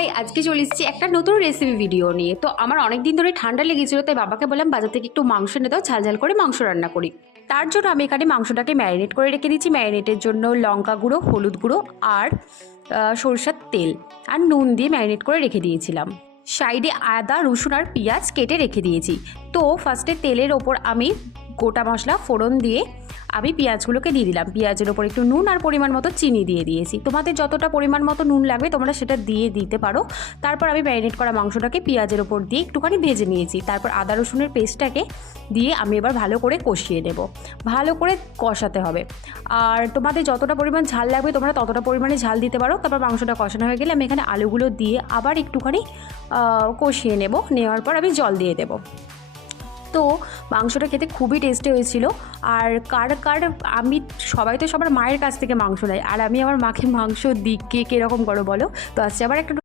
High, আজকে চলে এসেছি একটা নতুন রেসিপি ভিডিও নিয়ে। তো আমার অনেক দিন ধরে ঠান্ডা লেগেছিল, তাই বাবাকে বললাম বাজার থেকে একটু মাংস এনে দাও, ঝাল ঝাল করে মাংস রান্না করি। তার জন্য আমি এখানে মাংসটাকে ম্যারিনেট করে রেখে দিচ্ছি। ম্যারিনেটের জন্য লঙ্কা গুঁড়ো, হলুদ গুঁড়ো আর সরষের তেল আর নুন দিয়ে ম্যারিনেট করে রেখে দিয়েছিলাম। সাইডে আদা, রসুন আর পেঁয়াজ কেটে রেখে দিয়েছি। তো ফার্স্টে তেলের ওপর আমি গোটা মশলা ফোড়ন দিয়ে আমি পেঁয়াজগুলোকে দিয়ে দিলাম। পেঁয়াজের ওপর একটু নুন আর পরিমাণ মতো চিনি দিয়ে দিয়েছি। তোমাদের যতটা পরিমাণ মতো নুন লাগবে তোমরা সেটা দিয়ে দিতে পারো। তারপর আমি ম্যারিনেট করা মাংসটাকে পেঁয়াজের ওপর দিয়ে একটুখানি ভেজে নিয়েছি। তারপর আদা রসুনের পেস্টটাকে দিয়ে আমি এবার ভালো করে কষিয়ে নেব। ভালো করে কষাতে হবে। আর তোমাদের যতটা পরিমাণ ঝাল লাগবে তোমরা ততটা পরিমাণে ঝাল দিতে পারো। তারপর মাংসটা কষানো হয়ে গেলে আমি এখানে আলুগুলো দিয়ে আবার একটুখানি কষিয়ে নেব। নেওয়ার পর আমি জল দিয়ে দেবো। তো মাংসটা খেতে খুবই টেস্টি হয়েছিল। আর আমি সবাই তো সবার মায়ের কাছ থেকে মাংস নেয়, আর আমি আমার মাকে মাংস দিই। কে কীরকম করো বলো। তো আজকে আবার একটা